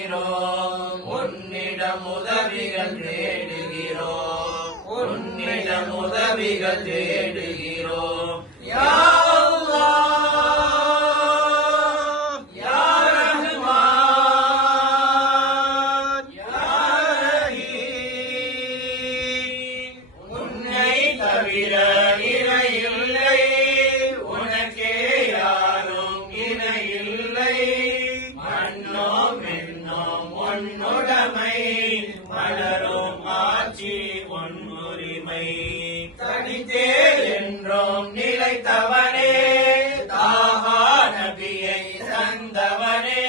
வேண்டுகிறோம் உன்னிடம் உதவிகள் தேடுகிறோம். உன்னிடம் உதவிகள் தேடுகிறோம். யா தவிர உன்னுடைமை மலரும் ஆட்சி உன்னுரிமை தனித்தே என்றோம் நிலைத்தவனே தாகா நபியை தந்தவனே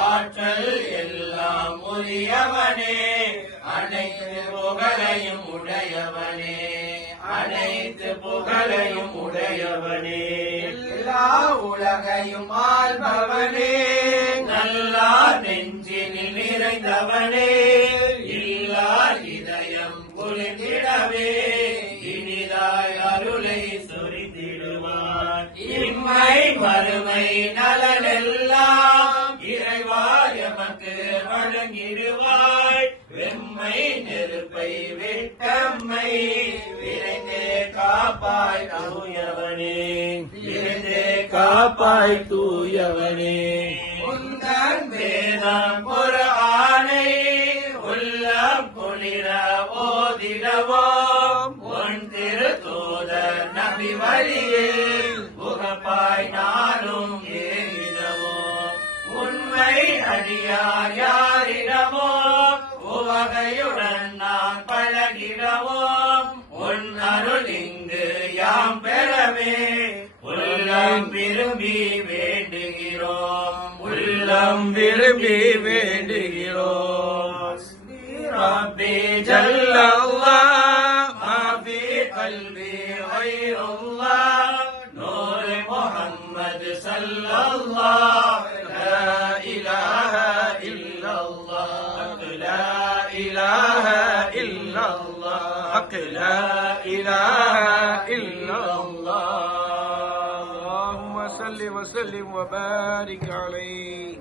ஆற்றல் எல்லாம் உரியவனே அனைத்து புகழையும் உடையவனே. அனைத்து புகழையும் உடையவனே. எல்லா உலகையும் ஆள்பவனே. நல்லா நெஞ்சினில் நிறைந்தவனே. இல்லா இதயம் குளிர்ந்திடவே. இனிதாய் அருளை சொரிந்திடுவான். இம்மை மறுமை நலனெல்லாம் இறைவாய் எமக்கு வழங்கிடுவாய் காப்பாய் தூயவனே விரைந்தே காப்பாய் தூயவனே. உந்தன் வேதம் ஒரு ஆணை உள்ளம் குளிர ஓதிடவோம். உன் திரு தூத நபி வழியில் புகப்பாய் நானும் ஏறிடவோம். உண்மை அடியார் யாரிடமோ உவகையுடன் நான் பழகிடவோ பெறவே உள்ளம் விரும்பி வேண்டுகிறோம் உள்ளம் விரும்பி வேண்டுகிறோம் ربي جل الله ما في قلبي غير الله نور محمد صلى الله لا إله إلا الله لا إله إلا الله صل وسلم وبارك عليه